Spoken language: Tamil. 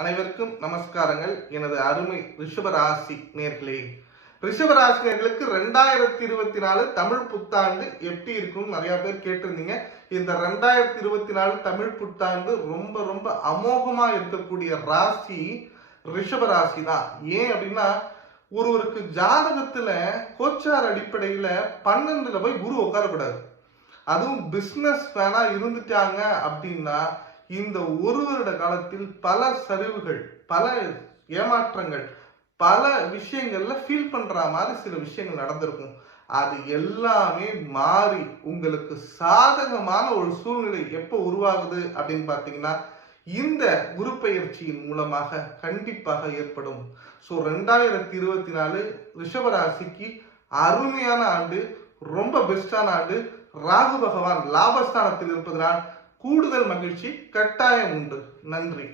அனைவருக்கும் நமஸ்காரங்கள். எனது அருமை ரிஷபராசி நேர்களே. ரிஷபராசி நேர்களுக்கு ரெண்டாயிரத்தி இருபத்தி நாலு தமிழ் புத்தாண்டு எப்படி இருக்கும்னு நிறைய பேர் கேட்டிருந்தீங்க. இந்த ரெண்டாயிரத்தி இருபத்தி நாலு தமிழ் புத்தாண்டு ரொம்ப ரொம்ப அமோகமா இருக்கக்கூடிய ராசி ரிஷபராசி தான் ஏன் அப்படின்னா ஒருவருக்கு ஜாதகத்துல கோச்சார் அடிப்படையில பன்னெண்டுல போய் குரு உட்காரக்கூடாது. அதுவும் பிஸ்னஸ் வேணா இருந்துட்டாங்க அப்படின்னா இந்த ஒரு வருட காலத்தில் பல சரிவுகள் பல ஏமாற்றங்கள் பல விஷயங்கள்ல ஃபீல் பண்ற மாதிரி சில விஷயங்கள் நடந்திருக்கும். அது எல்லாமே மாறி உங்களுக்கு சாதகமான ஒரு சூழ்நிலை எப்போ உருவாகுது அப்படின்னு பார்த்தீங்கன்னா இந்த குரு மூலமாக கண்டிப்பாக ஏற்படும். ஸோ ரெண்டாயிரத்தி இருபத்தி நாலு ரிஷபராசிக்கு அருமையான ஆண்டு ரொம்ப பெஸ்டான ஆண்டு. ராகு பகவான் லாபஸ்தானத்தில் இருப்பதனால் கூடுதல் மகிழ்ச்சி கட்டாயம் உண்டு. நன்றி.